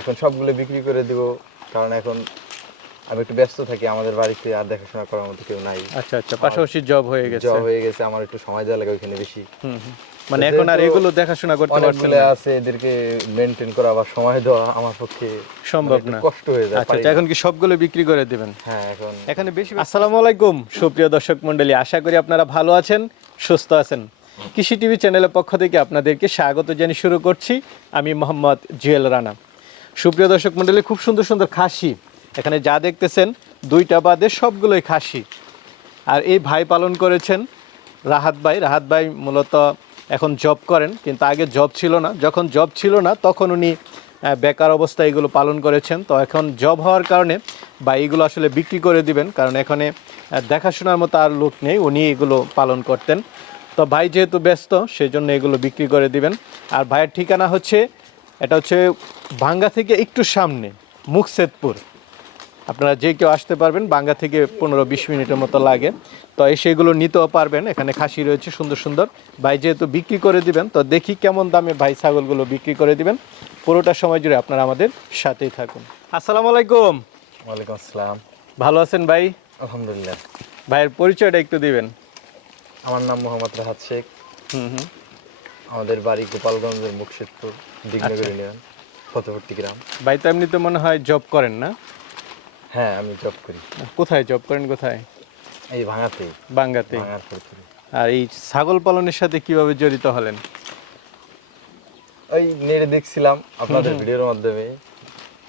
এখন সবগুলো বিক্রি করে দিব কারণ এখন আমি একটু ব্যস্ত থাকি আমাদের বাড়িতে আর দেখাশোনা করার মতো কেউ নাই। আচ্ছা আচ্ছা পাশাপাশি জব হয়ে গেছে। জব হয়ে গেছে আমার একটু সময় দেওয়া লাগে ওইখানে বেশি। মানে এখন আর এগুলো দেখাশোনা করতে অনেকগুলো না। আছে এদেরকে মেনটেন করা আবার সময় দেওয়া আমার পক্ষে সম্ভব না। কষ্ট হয়ে যায় আচ্ছা আচ্ছা। এখন কি সবগুলো বিক্রি করে দিবেন? হ্যাঁ এখন এখানে বেশি আসসালামু আলাইকুম সুপ্রিয় দর্শক মণ্ডলী আশা করি আপনারা ভালো আছেন সুস্থ আছেন। কৃষি টিভি চ্যানেলের পক্ষ থেকে আপনাদেরকে স্বাগত জানিয়ে শুরু করছি। আমি মোহাম্মদ জুয়েল রানা। সুপ্রিয় দর্শক মণ্ডলী খুব সুন্দর সুন্দর খাসি। এখানে যা দেখতেছেন, দুইটা বাদে সবগুলোই খাসি। আর এই ভাই পালন করেছেন রাহাত ভাই। রাহাত ভাই মূলত এখন জব করেন, কিন্তু আগে জব ছিল না। যখন জব ছিল না, তখন উনি বেকার অবস্থায় এগুলো পালন করেছেন। তো এখন জব হওয়ার কারণে বা এগুলো আসলে বিক্রি করে দিবেন, কারণ এখানে দেখাশোনার মতো আর লোক নেই। উনি এগুলো পালন করতেন। তো ভাই যেহেতু ব্যস্ত সেই জন্য এগুলো বিক্রি করে দিবেন। আর ভাইয়ের ঠিকানা হচ্ছে এটা হচ্ছে ভাঙ্গা থেকে একটু সামনে মুকসেদপুর। আপনারা যে কেউ আসতে পারবেন বাঙ্গা থেকে পনেরো বিশ মিনিটের মতো লাগে। তো এসে এগুলো নিতেও পারবেন এখানে খাসি রয়েছে সুন্দর সুন্দর। ভাই যেহেতু বিক্রি করে দিবেন তো দেখি কেমন দামে ভাই ছাগলগুলো বিক্রি করে দিবেন। পুরোটা সময় জুড়ে আপনারা আমাদের সাথেই থাকুন। আসসালামু আলাইকুম। ওয়ালাইকুম আসসালাম। ভালো আছেন ভাই? আলহামদুলিল্লাহ। ভাইয়ের পরিচয়টা একটু দিবেন। আমার নাম মোহাম্মদ রাহাত শেখ। হুম হুম। আমাদের বাড়ি গোপালগঞ্জের মুকশেদপুর দিগনগর ইউনিয়ন ফতবর্তী গ্রাম। ভাই তো এমনিতে মনে হয় জব করেন না? হ্যাঁ আমি জব করি। কোথায় জব করেন কোথায়? এই ভাঙাতেই। বাঙ্গাতে। আর এই ছাগল পালনের সাথে কীভাবে জড়িত হলেন? ওই নেড়ে দেখছিলাম আপনাদের ভিডিওর মাধ্যমে।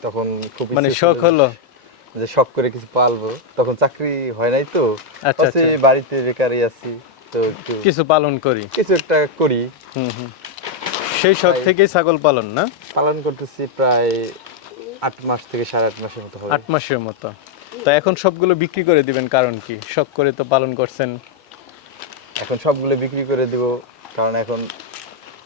তখন খুব মানে শখ হলো? যে শখ করে কিছু পালবো। তখন চাকরি হয় নাই তো। আচ্ছা, আচ্ছা। বাড়িতে বেকারই আছি তো কিছু পালন করি। কিছু একটা করি। সেই শখ থেকেই ছাগল পালন না? পালন করতেছি প্রায় আট মাস থেকে সাড়ে আট মাসের মতো আট মাসের মতো। তো এখন সবগুলো বিক্রি করে দিবেন কারণ কি? শখ করে তো পালন করছেন। এখন সবগুলো বিক্রি করে দিব কারণ এখন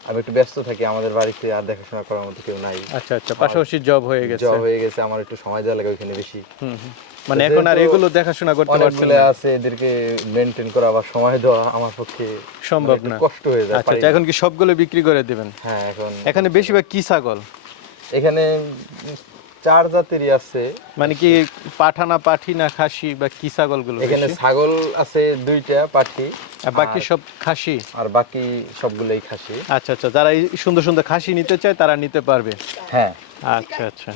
আমি একটু ব্যস্ত থাকি আমাদের বাড়িতে আর দেখাশোনা করার মতো কেউ নাই। আচ্ছা আচ্ছা। পাশাপাশি জব হয়ে গেছে। জব হয়ে গেছে আমার একটু সময় দেওয়া লাগে ওইখানে বেশি। হুম হুম। মানে এখন আর এগুলো দেখাশোনা করতে পারছেন না। আছে এদেরকে মেনটেন করা আবার সময় দেওয়া আমার পক্ষে সম্ভব না। কষ্ট হয়ে যায় আচ্ছা আচ্ছা। এখন কি সবগুলো বিক্রি করে দিবেন? হ্যাঁ এখন এখানে বেশিরভাগ কি ছাগল? এখানে চার জাতেরই আছে। মানে কি পাঠানা পাঠি না খাসি বা কি ছাগলগুলো এখানে ছাগল আছে দুইটা পাঠি আর বাকি সব খাসি? আর বাকি সবগুলোই খাসি। আচ্ছা আচ্ছা যারা এই সুন্দর সুন্দর খাসি নিতে চায় তারা নিতে পারবে। হ্যাঁ। আচ্ছা আচ্ছা।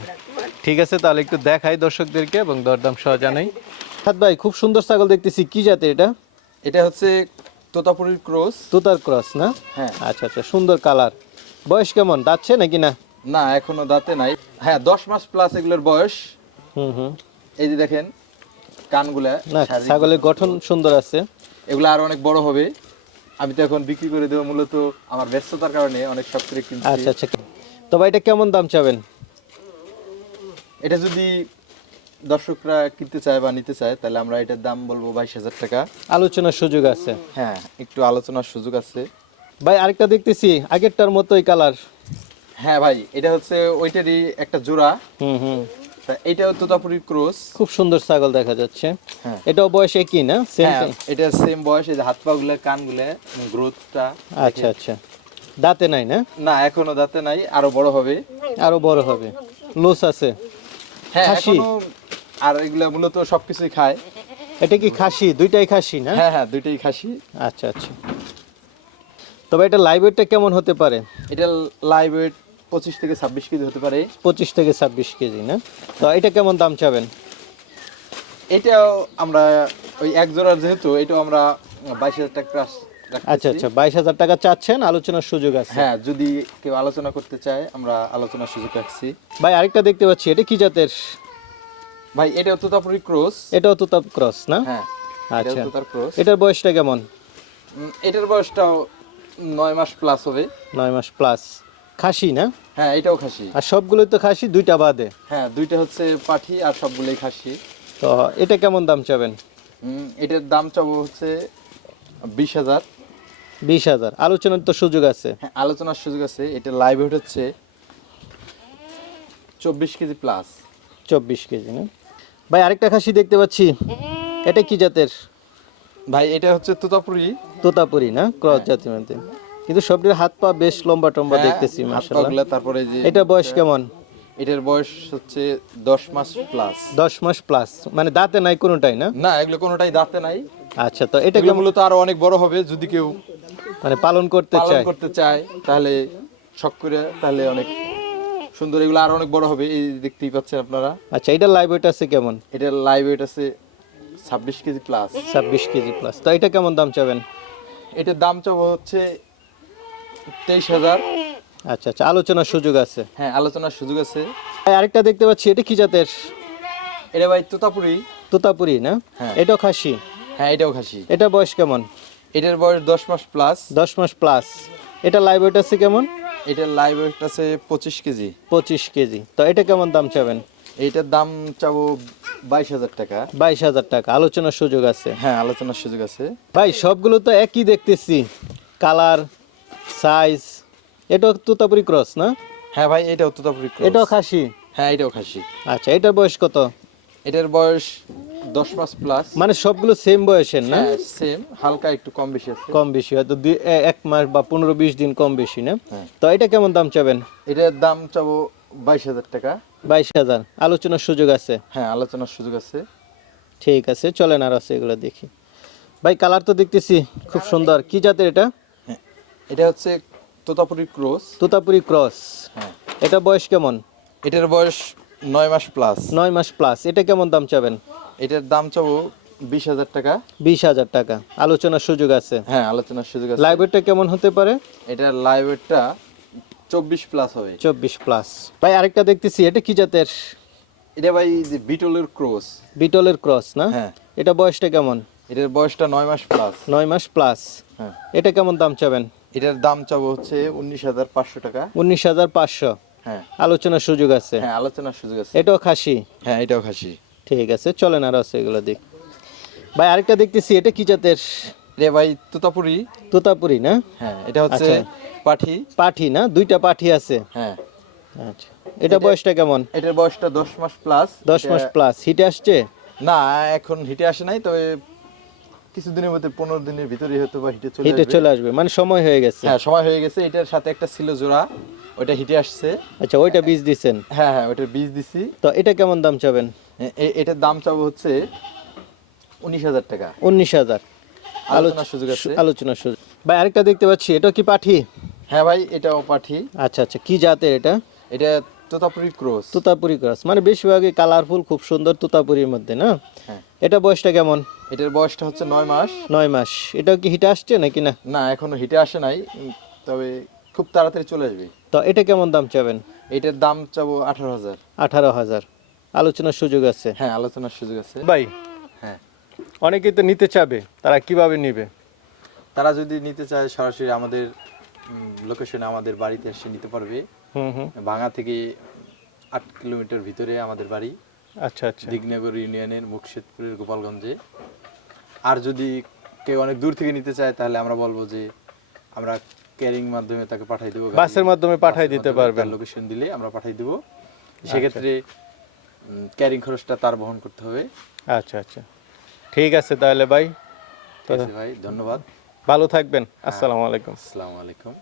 ঠিক আছে তাহলে একটু দেখাই দর্শকদেরকে এবং দরদাম সহ জানাই। হাত ভাই খুব সুন্দর ছাগল দেখতেছি কি জাতের এটা? এটা হচ্ছে তোতাপুরির ক্রস। তোতার ক্রস না? হ্যাঁ। আচ্ছা আচ্ছা সুন্দর কালার। বয়স কেমন? দাচ্ছে নাকি না? না এখনও দাঁতে নাই। হ্যাঁ দশ মাস প্লাস এগুলোর বয়স। হুম হুম। এই যে দেখেন কানগুলা না ছাগলের গঠন সুন্দর আছে। এগুলো আরও অনেক বড় হবে। আমি তো এখন বিক্রি করে দেবো মূলত আমার ব্যস্ততার কারণে অনেক করে কিনছি। আচ্ছা আচ্ছা। তবে এটা কেমন দাম চাবেন? এটা যদি দর্শকরা কিনতে চায় বা নিতে চায় তাহলে আমরা এটার দাম বলব বাইশ হাজার টাকা। আলোচনার সুযোগ আছে। হ্যাঁ একটু আলোচনার সুযোগ আছে। ভাই আরেকটা দেখতেছি আগেরটার মতোই কালার। হ্যাঁ ভাই এটা হচ্ছে ওইটারই একটা জোড়া। হুম হুম। এটাও তোতাপুরির ক্রস। খুব সুন্দর ছাগল দেখা যাচ্ছে। হ্যাঁ। এটাও বয়স একই না? সেম হ্যাঁ এটা সেম বয়স এই হাত পা গুলা কানগুলা গ্রোথটা আচ্ছা আচ্ছা। দাঁতে নাই না? না এখনও দাঁতে নাই আরও বড় হবে। আরও বড় হবে। লোস আছে। খাসি? আর এগুলা মূলত সবকিছুই খায়। এটা কি খাসি? দুইটাই খাসি না? হ্যাঁ হ্যাঁ দুইটাই খাসি। আচ্ছা আচ্ছা। তবে এটা লাইভ ওয়েটটা কেমন হতে পারে? এটা লাইভ ওয়েট পঁচিশ থেকে ছাব্বিশ কেজি হতে পারে। পঁচিশ থেকে ছাব্বিশ কেজি না? তো এটা কেমন দাম চাবেন? এটাও আমরা ওই এক জোড়ার যেহেতু এটাও আমরা বাইশ হাজার টাকা। আচ্ছা আচ্ছা বাইশ হাজার টাকা চাচ্ছেন আলোচনার সুযোগ আছে। হ্যাঁ যদি কেউ আলোচনা করতে চায় আমরা আলোচনার সুযোগ রাখছি। ভাই আরেকটা দেখতে পাচ্ছি এটা কি জাতের? ভাই এটাও তোতাপুরি ক্রস। এটাও তো ক্রস না? হ্যাঁ আচ্ছা। এটার বয়সটা কেমন? এটার বয়সটাও নয় মাস প্লাস হবে। নয় মাস প্লাস খাসি না? হ্যাঁ এটাও খাসি। আর সবগুলোই তো খাসি দুইটা বাদে। হ্যাঁ দুইটা হচ্ছে পাঠি আর সবগুলোই খাসি। তো এটা কেমন দাম চাবেন? এটার দাম চাবো হচ্ছে বিশ হাজার। বিশ হাজার। আলোচনার তো সুযোগ আছে। হ্যাঁ আলোচনার সুযোগ আছে। এটা লাইভ হচ্ছে চব্বিশ কেজি প্লাস চব্বিশ কেজি না? ভাই আরেকটা খাসি দেখতে পাচ্ছি। এটা কি জাতের? ভাই এটা হচ্ছে তোতাপুরি। তোতাপুরি না? ক্রস জাতির মধ্যে। কিন্তু সবটির হাত পা বেশ লম্বা টম্বা হ্যাঁ, দেখতেছি হাত মাশাআল্লাহ। তারপরে এটা বয়স কেমন? এটার বয়স হচ্ছে দশ মাস প্লাস দশ মাস প্লাস মানে দাঁতে নাই কোনোটাই না? না এগুলো কোনোটাই দাঁতে নাই। আচ্ছা তো এটা মূলত আরও অনেক বড় হবে যদি কেউ মানে পালন করতে চায়। করতে চায় তাহলে শখ করে তাহলে অনেক সুন্দর এগুলো আরও অনেক বড় হবে এই দেখতেই পাচ্ছেন আপনারা। আচ্ছা এটা লাইভ ওয়েট আছে কেমন? এটার লাইভ ওয়েট আছে ছাব্বিশ কেজি প্লাস ছাব্বিশ কেজি প্লাস তো এটা কেমন দাম চাবেন? এটার দাম চাবো হচ্ছে তেইশ হাজার। আচ্ছা আচ্ছা আলোচনার সুযোগ আছে। হ্যাঁ আলোচনার সুযোগ আছে। ভাই, আরেকটা দেখতে পাচ্ছি এটা কি জাতের? এটা ভাই তোতাপুরি। তোতাপুরি না? হ্যাঁ। এটাও খাসি? হ্যাঁ এটাও খাসি। এটা বয়স কেমন? এটার বয়স দশ মাস প্লাস দশ মাস প্লাস এটা লাইভ ওয়েট আছে কেমন? এটার লাইভ ওয়েট আছে পঁচিশ কেজি। পঁচিশ কেজি। তো এটা কেমন দাম চাবেন? এইটার দাম চাবো বাইশ হাজার টাকা। বাইশ হাজার টাকা। আলোচনার সুযোগ আছে। হ্যাঁ আলোচনার সুযোগ আছে। ভাই সবগুলো তো একই দেখতেছি। কালার সাইজ এটাও তোতাপুরি ক্রস না? হ্যাঁ ভাই এটাও তোতাপুরি cross। এটাও খাসি? হ্যাঁ এটাও খাসি। আচ্ছা এটার বয়স কত? এটার বয়স দশ মাস প্লাস মানে সবগুলো সেম বয়সের না? হ্যাঁ সেম হালকা একটু কম বেশি আছে। কম বেশি হয়তো দুই এক মাস বা পনেরো বিশ দিন কম বেশি না? হ্যাঁ। তো এটা কেমন দাম চাবেন? এটার দাম চাবো বাইশ হাজার টাকা। বাইশ হাজার আলোচনার সুযোগ আছে? হ্যাঁ আলোচনার সুযোগ আছে। ঠিক আছে চলেন আর আছে এগুলো দেখি। ভাই কালার তো দেখতেছি খুব সুন্দর। কি জাতের এটা? হ্যাঁ এটা হচ্ছে তোতাপুরি ক্রস। তোতাপুরি ক্রস। হ্যাঁ। এটা বয়স কেমন? এটার বয়স নয় মাস প্লাস নয় মাস প্লাস এটা কেমন দাম চাবেন? এটার দাম চাবো বিশ হাজার টাকা। বিশ হাজার টাকা। আলোচনার সুযোগ আছে। হ্যাঁ আলোচনার সুযোগ আছে। লাইব্রেরিটা কেমন হতে পারে? এটার লাইভ চব্বিশ প্লাস হবে। চব্বিশ প্লাস ভাই আরেকটা দেখতেছি। এটা কি জাতের? এটা ভাই যে বিটলের ক্রস। বিটলের ক্রস না? হ্যাঁ। এটা বয়সটা কেমন? এটার বয়সটা নয় মাস প্লাস নয় মাস প্লাস হ্যাঁ। এটা কেমন দাম চাবেন? এটার দাম চাবো হচ্ছে উনিশ হাজার পাঁচশো টাকা। উনিশ হাজার পাঁচশো। হ্যাঁ। আলোচনার সুযোগ আছে। হ্যাঁ আলোচনার সুযোগ আছে। এটাও খাসি? হ্যাঁ এটাও খাসি। ঠিক আছে চলেন আর আছে এগুলো দেখ ভাই আরেকটা দেখতেছি এটা কি জাতের? রে ভাই তুতাপুরি। তোতাপুরি না? হ্যাঁ এটা হচ্ছে আচ্ছা। পাঠি। পাঠি না? দুইটা পাঠি আছে? হ্যাঁ। আচ্ছা এটা বয়সটা কেমন? এটার বয়সটা দশ মাস প্লাস দশ মাস প্লাস হিটে আসছে? না এখন হিটে আসে নাই তবে কিছুদিনের মধ্যে পনেরো দিনের ভিতরে হয়তো বা হিটে চলে হিটে চলে আসবে। মানে সময় হয়ে গেছে। হ্যাঁ সময় হয়ে গেছে। এটার সাথে একটা ছিল জোড়া। হিটে আসছে। আচ্ছা ওইটা বীজ দিছেন? হ্যাঁ হ্যাঁ ওইটার বীজ দিছি। তো এটা কেমন দাম চাবেন? এটার দাম চাবো হচ্ছে উনিশ হাজার টাকা। উনিশ হাজার। আলোচনার সুযোগ আছে। আলোচনার সুযোগ। ভাই আরেকটা দেখতে পাচ্ছি। এটা কি পাঠি? হ্যাঁ ভাই এটাও পাঠি। আচ্ছা আচ্ছা কি জাতের এটা? এটা তোতাপুরি ক্রস। তুতাপুরি ক্রস। মানে বেশিরভাগই কালারফুল খুব সুন্দর তোতাপুরির মধ্যে না? হ্যাঁ। এটা বয়সটা কেমন? এটার বয়সটা হচ্ছে নয় মাস। নয় মাস। এটাও কি হিটে আসছে নাকি না? না এখনও হিটে আসে নাই তবে খুব তাড়াতাড়ি চলে আসবে তো এটা কেমন দাম চাবেন? এটার দাম চাবো আঠারো হাজার। আঠারো হাজার। আলোচনার সুযোগ আছে। হ্যাঁ আলোচনার সুযোগ আছে। ভাই হ্যাঁ। অনেকেই তো নিতে চাবে তারা কীভাবে নিবে? তারা যদি নিতে চায় সরাসরি আমাদের লোকেশনে আমাদের বাড়িতে এসে নিতে পারবে। হুম হুম। ভাঙা থেকে আট কিলোমিটার ভিতরে আমাদের বাড়ি। আচ্ছা আচ্ছা। দিগনগর ইউনিয়নের মুর্শিদপুরের গোপালগঞ্জে। আর যদি কেউ অনেক দূর থেকে নিতে চায় তাহলে আমরা বলব যে আমরা ক্যারিং মাধ্যমে তাকে পাঠাই দেবো বাসের মাধ্যমে পাঠাই দিতে পারবেন। লোকেশন দিলে আমরা পাঠাই দেবো। সেক্ষেত্রে ক্যারিং খরচটা তার বহন করতে হবে। আচ্ছা আচ্ছা। ঠিক আছে তাহলে ভাই। ভাই ধন্যবাদ। ভালো থাকবেন। আসসালামু আলাইকুম। আসসালামু আলাইকুম।